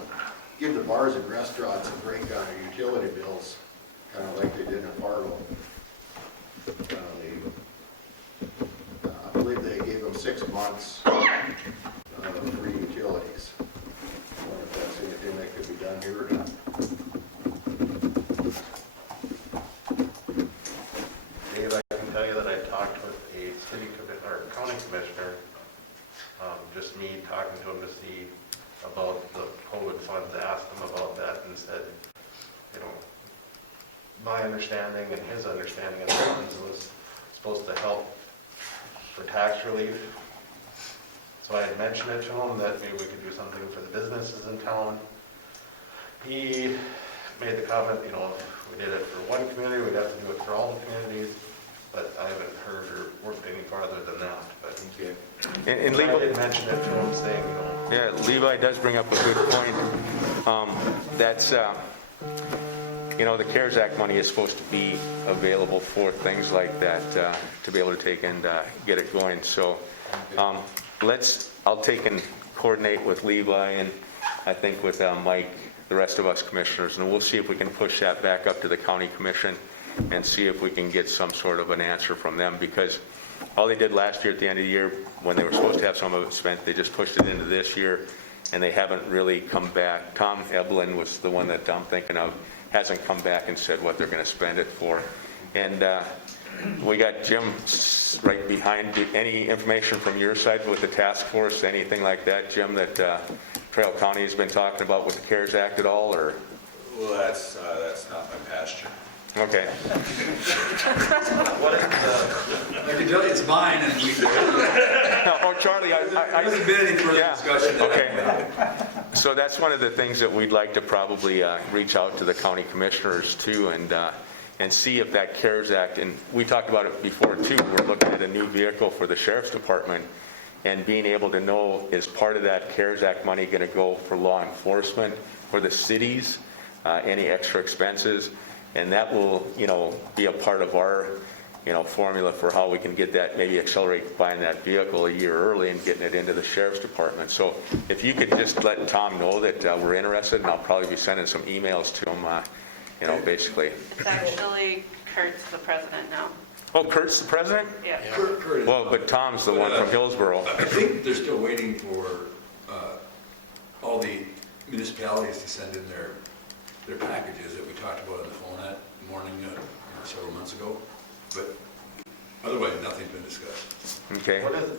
give the bars and restaurants a break on their utility bills, kind of like they did in Fargo. I believe they gave them 6 months of free utilities. I wonder if that's anything that could be done here or not. Dave, I can tell you that I talked with a county commissioner, just me talking to him to see about the COVID funds, asked him about that and said, my understanding and his understanding of the funds was supposed to help for tax relief. So I had mentioned it to him that maybe we could do something for the businesses in town. He made the comment, if we did it for one community, we'd have to do it for all the communities, but I haven't heard or worked any farther than that. But And I Levi, did mention it to him, saying, yeah, Levi does bring up a good point. That's, the CARES Act money is supposed to be available for things like that, to be able to take and get it going. So I'll take and coordinate with Levi and I think with Mike, the rest of us commissioners, and we'll see if we can push that back up to the county commission and see if we can get some sort of an answer from them, because all they did last year at the end of the year, when they were supposed to have some of it spent, they just pushed it into this year, and they haven't really come back. Tom Eblin was the one that I'm thinking of, hasn't come back and said what they're going to spend it for. And we got Jim right behind. Any information from your side with the task force, anything like that, Jim, that Trail County has been talking about with the CARES Act at all, or? Well, that's not my pasture. Okay. what is the... I can tell you it's mine, and we. Oh, Charlie, There hasn't been any further discussion. Okay. So that's one of the things that we'd like to probably reach out to the county commissioners too, and see if that CARES Act, and we talked about it before too, we're looking at a new vehicle for the sheriff's department, and being able to know, is part of that CARES Act money going to go for law enforcement, for the cities, any extra expenses? And that will, be a part of our, formula for how we can get that, maybe accelerate buying that vehicle a year early and getting it into the sheriff's department. So if you could just let Tom know that we're interested, and I'll probably be sending some emails to him, basically. It's actually Kurt's the president now. Oh, Kurt's the president? Yeah. Kurt, Well, but Tom's the one from Hillsborough. I think they're still waiting for all the municipalities to send in their packages that we talked about on the phone that morning several months ago. But otherwise, nothing's been discussed. Okay. What is,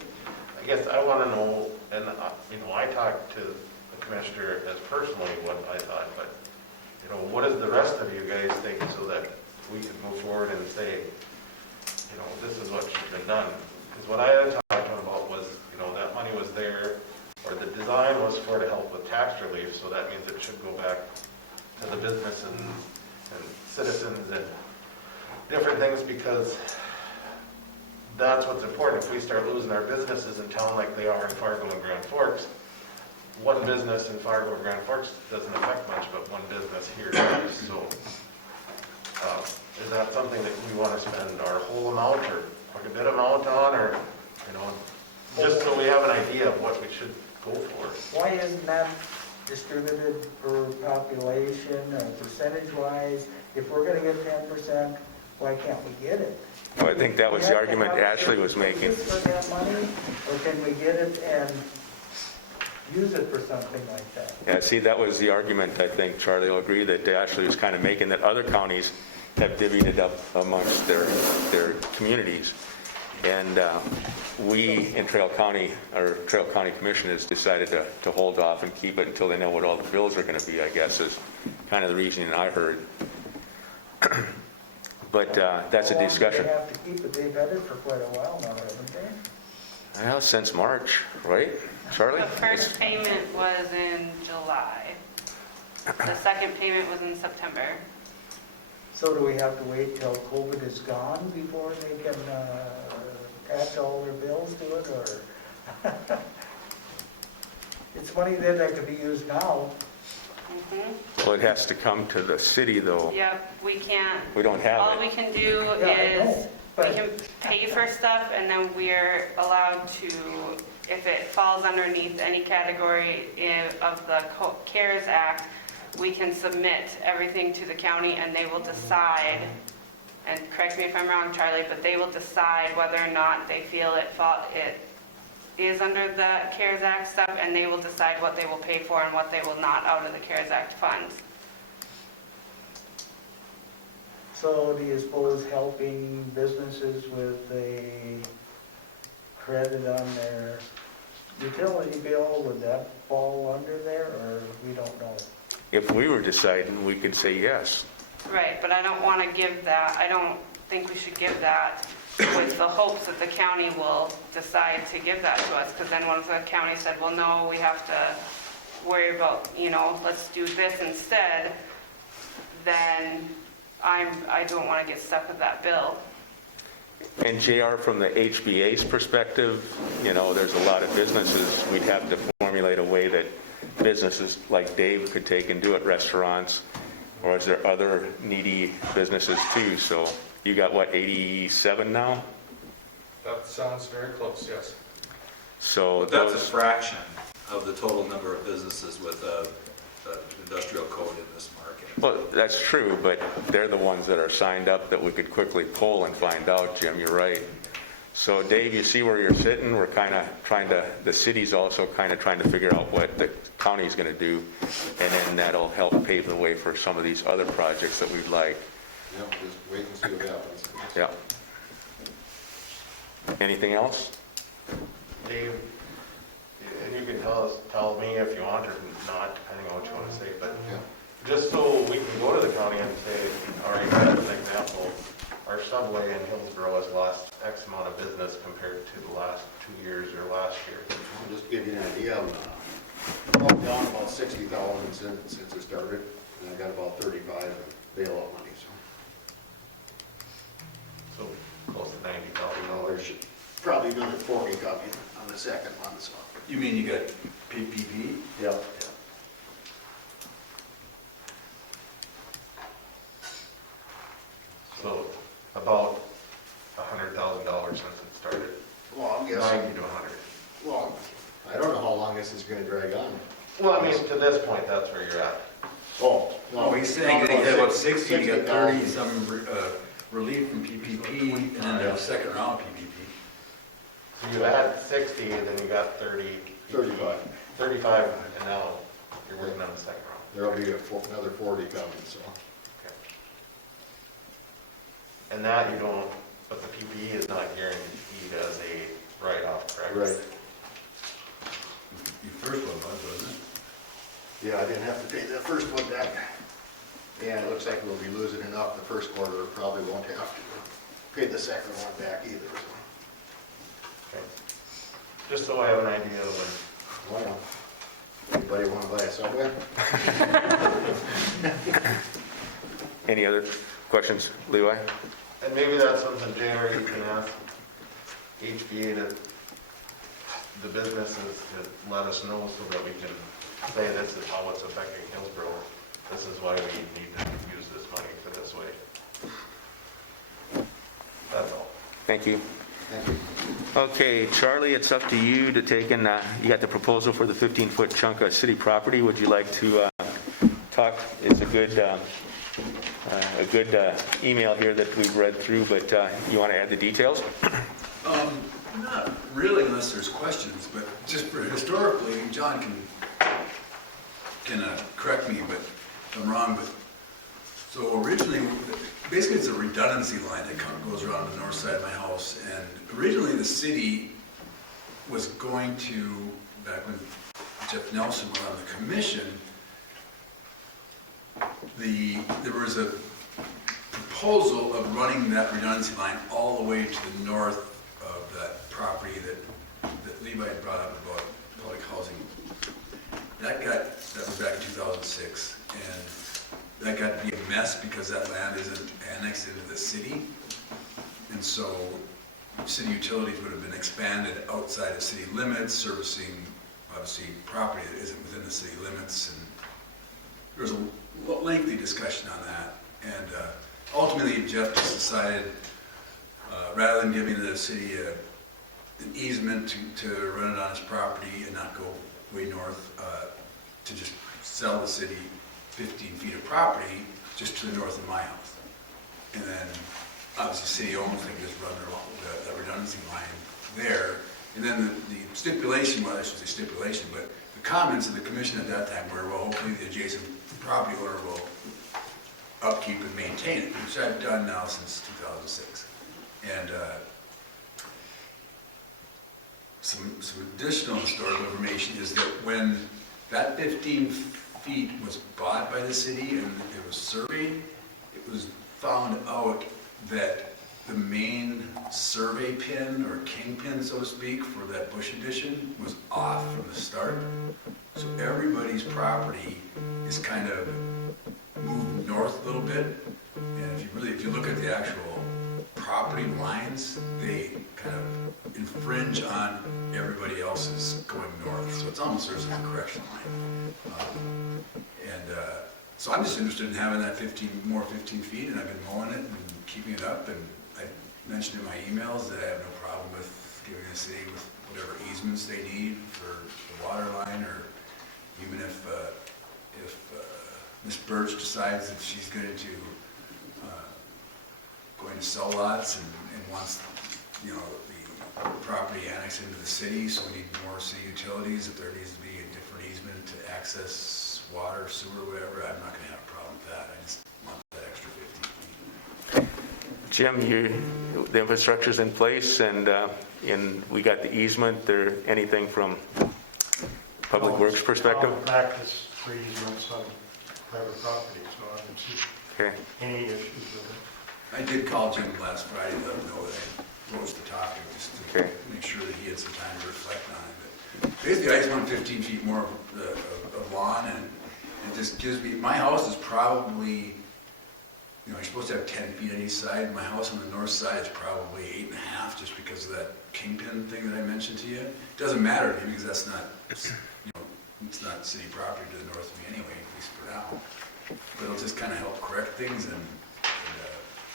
I guess I want to know, and I talked to the commissioner as personally what I thought, but what does the rest of you guys think, so that we could move forward and say, you know, this is what should have been done. Because what I had talked to him about was, you know, that money was there, or the design was for to help with tax relief, so that means it should go back to the business and citizens and different things, because that's what's important. If we start losing our businesses in town like they are in Fargo and Grand Forks, one business in Fargo or Grand Forks doesn't affect much, but one business here does. So is that something that we want to spend our whole amount or quite a bit amount on, or, you know, just so we have an idea of what we should go for? Why isn't that distributed per population or percentage-wise? If we're gonna get 10%, why can't we get it? Well, I think that was the argument Ashley was making. Is this for that money, or can we get it and use it for something like that? Yeah, see, that was the argument, I think, Charlie will agree, that Ashley was kind of making, that other counties have divvied it up amongst their communities. And we in Trail County, or Trail County Commission has decided to hold off and keep it until they know what all the bills are going to be, I guess, is kind of the reasoning I heard. But that's a discussion. They have to keep it, they've had it for quite a while now, haven't they? Well, since March, right, Charlie? The first payment was in July. The second payment was in September. So do we have to wait till COVID is gone before they can attach all their bills to it, or? It's money that could be used now. Mhm. Well, it has to come to the city, though. Yep, we can't. We don't have All it. we can do Yeah, I is, know, but- we can pay for stuff, and then we're allowed to, if it falls underneath any category of the CARES Act, we can submit everything to the county, and they will decide, and correct me if I'm wrong, Charlie, but they will decide whether or not they feel it is under the CARES Act stuff, and they will decide what they will pay for and what they will not out of the CARES Act funds. So do you suppose helping businesses with a credit on their utility bill, would that fall under there, or we don't know? If we were deciding, we could say yes. Right, but I don't want to give that, I don't think we should give that with the hopes that the county will decide to give that to us, because then once the county said, well, no, we have to worry about, you know, let's do this instead, then I don't want to get stuck with that bill. And JR, from the HBA's perspective, you know, there's a lot of businesses, we'd have to formulate a way that businesses like Dave could take and do it, restaurants, or is there other needy businesses too? So you got, what, 87 now? That sounds very close, yes. So But that's a those, fraction of the total number of businesses with the industrial code in this market. well, that's true, but they're the ones that are signed up that we could quickly poll and find out, Jim, you're right. So Dave, you see where you're sitting? We're kind of trying to, the city's also kind of trying to figure out what the county's going to do, and then that'll help pave the way for some of these other projects that we'd like. Yep, just wait and see what happens. Yeah. Anything else? Dave, and you can tell me if you want or not, depending on what you want to say, but Yeah. just so we can go to the county and say, all right, as an example, our subway in Hillsborough has lost X amount of business compared to the last 2 years or last year. I'll just give you an idea, I'm down about 60,000 since it started, and I got about 35 in bailout money, So close to 90,000. you know, there's probably another 40 coming on the second one, so. You mean you got PPP? Yep. So about $100,000 since it started. Well, I'm 90 guessing, to 100. well, I don't know how long this is gonna drag on. Well, I mean, to this point, that's where you're at. Oh, no. Oh, he's saying that he had about 60, he got 30 60,000. some relief from PPP, and then the second round PPP. So you had 60, and then you got 30. 35. 35, and now you're working on the second round. There'll be another 40 coming, so. Okay. And that you don't, but the PPE is not guaranteed as a write-off, correct? Right. Your first one was, wasn't it? Yeah, I didn't have to pay the first one back. Yeah, it looks looks like we'll be losing enough the first quarter, probably won't have to pay the second one back either, so. Just so I have an idea of Well, anybody want to buy a Subway? Any other questions, Levi? and maybe that's something, January, you can ask HBA to, the businesses to let us know so that we can say this is how it's affecting Hillsborough. This is why we need to use this money for this way. That's all. Thank you. Thank you. Okay, Charlie, it's up to you to take in, you got the proposal for the 15-foot chunk of city property. Would you like to talk? It's a good email here that we've read through, but you want to add the details? Not really unless there's questions, but just for historically, John can correct me, but if I'm wrong, but so originally, basically it's a redundancy line that goes around the north side of my house, and originally the city was going to, back when Jeff Nelson was on the commission, there was a proposal of running that redundancy line all the way to the north of that property that Levi had brought up about public housing. That was back in 2006, and that got to be a mess because that land isn't annexed into the city. And so city utilities would have been expanded outside of city limits, servicing obviously property that isn't within the city limits. And there was a lengthy discussion on that. And ultimately Jeff just decided, rather than giving the city an easement to run it on his property and not go way north, to just sell the city 15 feet of property just to the north of my house. And then, obviously, city owns, they can just run the redundancy line there. And then the stipulation, well, I should say stipulation, but the comments of the commission at that time were, well, hopefully the adjacent property owner will upkeep and maintain it, which I've done now since 2006. And some additional historical information is that when that 15 feet was bought by the city and it was surveyed, it was found out that the main survey pin or kingpin, so to speak, for that Bush addition was off from the start. So everybody's property is kind of moved north a little bit. And if you look at the actual property lines, they kind of infringe on everybody else's going north. So it's almost there's a correction line. So I'm just interested in having that 15 feet, and I've been mowing it and keeping it up. And I mentioned in my emails that I have no problem with giving the city with whatever easements they need for the water line, or even if Ms. Birch decides that she's going to sell lots and wants, the property annexed into the city, so we need more city utilities, if there needs to be a different easement to access water, sewer, whatever, I'm not going to have a problem with that. I just want that extra 15 feet. Jim, the infrastructure's in place, and we got the easement. There anything from Public Works perspective? Common practice for easements on private property, so I don't see Okay. any issues with it. I did call Jim last Friday to let him know that I rose the topic, just to Okay. make sure that he had some time to reflect on it. But basically, I just want 15 feet more of lawn, and it just gives me, my house is probably, you're supposed to have 10 feet on each side. My house on the north side is probably 8.5, just because of that kingpin thing that I mentioned to you. It doesn't matter to me because that's not, it's not city property to the north of me anyway, at least for now. But it'll just kind of help correct things, and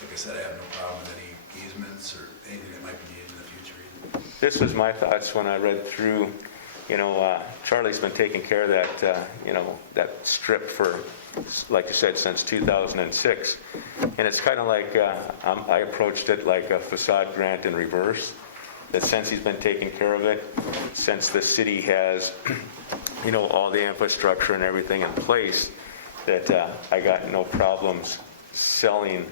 like I said, I have no problem with any easements or anything that might be needed in the future either. This was my thoughts when I read through. Charlie's been taking care of that, that strip for, like you said, since 2006. And it's kind of like, I approached it like a facade grant in reverse. That since he's been taking care of it, since the city has, all the infrastructure and everything in place, that I got no problems selling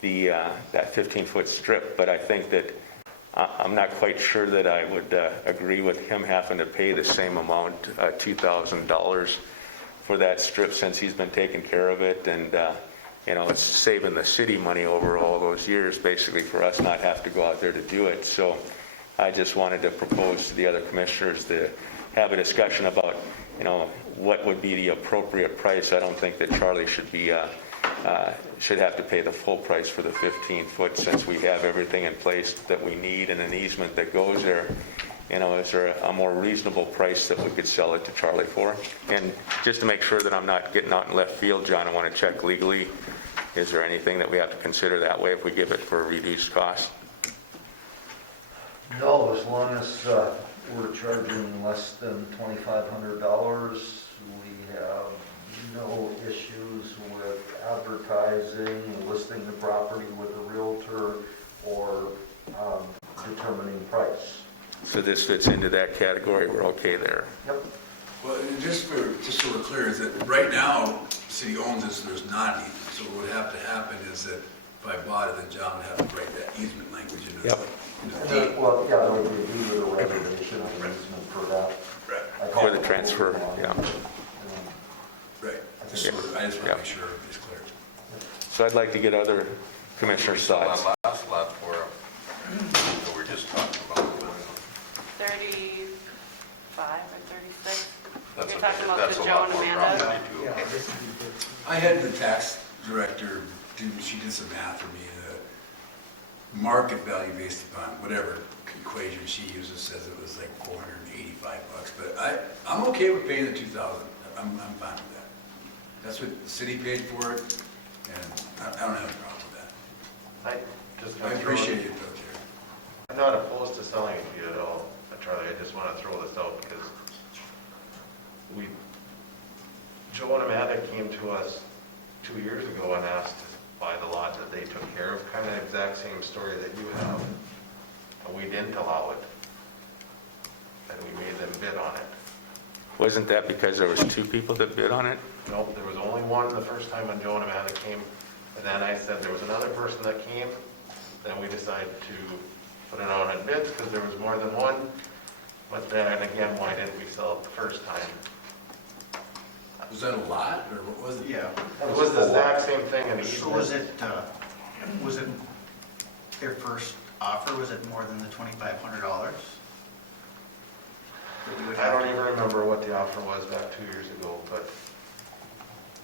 that 15-foot strip. But I think that I'm not quite sure that I would agree with him having to pay the same amount, $2,000 for that strip, since he's been taking care of it. And it's saving the city money over all those years, basically, for us not have to go out there to do it. So I just wanted to propose to the other commissioners to have a discussion about, what would be the appropriate price. I don't think that Charlie should have to pay the full price for the 15-foot, since we have everything in place that we need and an easement that goes there. Is there a more reasonable price that we could sell it to Charlie for? And just to make sure that I'm not getting out in left field, John, I want to check legally. Is there anything that we have to consider that way if we give it for a reduced cost? No, as long as we're charging less than $2,500, we have no issues with advertising, listing the property with a realtor, or determining price. So this fits into that category, we're okay there. Yep. Well, and just so we're clear, is that right now, the city owns this, there's not an easement. So what would have to happen is that if I bought it, then John would have to write that easement language into the Yep. deed. Well, yeah, there would be a deed of reservation of an easement for that. Right, I call For it the transfer, yeah. right. I just want to make sure everybody's clear. So I'd like to get other commissioners' So thoughts. that last lot for him, that we're just talking about. 35 or 36? That's You're a- talking about that's the a Joe lot and more Amanda? property too. Yeah, this would be good. I had the tax director she did some math for me. The market value based upon whatever equation she uses says it was like $485. But I'm okay with paying the $2,000. I'm fine with that. That's what the city paid for it, and I don't have a problem with that. I appreciate it though, Jerry. I'm not opposed to selling it to you at all, Charlie. I just want to throw this out because Joe and Amanda came to us 2 years ago and asked to buy the lot that they took care of, kind of the exact same story that you have. And we didn't allow it. And we made them bid on it. Wasn't that because there was two people that bid on it? Nope, there was only one the first time when Joe and Amanda came. And then I said there was another person that came. Then we decided to put it on at bids because there was more than one. But then again, why didn't we sell it the first time? Was that a lot, or what was it? Yeah. It was the exact same thing in So was it their first offer, was it more than the $2,500? I don't even remember what the offer was back 2 years ago, but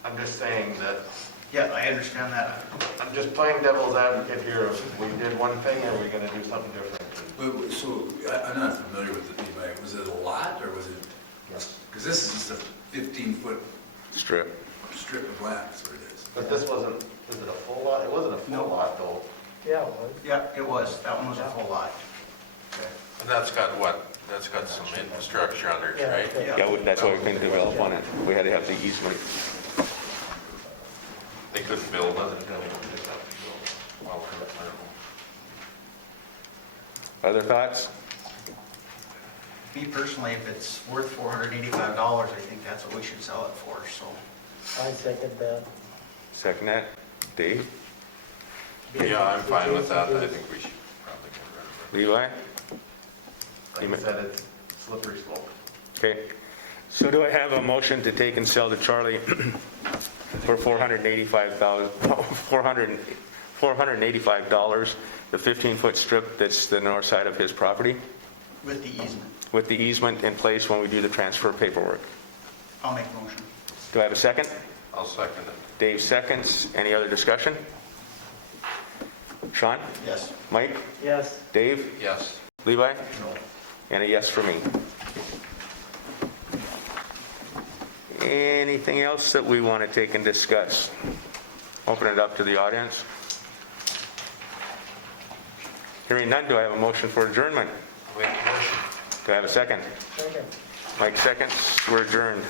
I'm just saying that, Yeah, I understand that. I'm just playing devil's advocate here. We did one thing and we're gonna do something different. But, so, I'm not familiar with it, Levi. Was it a lot, or was it? Because this is just a 15-foot Strip. strip of land, that's what it is. But this wasn't, was it a full lot? It wasn't a full lot though. Yeah, it was. Yeah, it was. That one was a full lot. And that's got what? That's got some infrastructure under it, right? Yeah, that's why we couldn't develop on it. We had to have the easement. They couldn't build on it. Well, Other thoughts? Me personally, if it's worth $485, I think that's what we should sell it for, so. I second that. Second that? Dave? Yeah, I'm fine with that. I think we should probably get rid of it. Levi? like I said, it's slippery slope. Okay. So do I have a motion to take and sell to Charlie for $485, the 15-foot strip that's the north side of his property, With the easement. with the easement in place when we do the transfer paperwork? I'll make a motion. Do I have a second? I'll second it. Dave seconds. Any other discussion? Sean? Yes. Mike? Yes. Dave? Yes. Levi? And a yes for me. Anything else that we want to take and discuss? Open it up to the audience. Hearing none, do I have a motion for adjournment? Make a motion. Do I have a second? Second. Mike seconds. We're adjourned.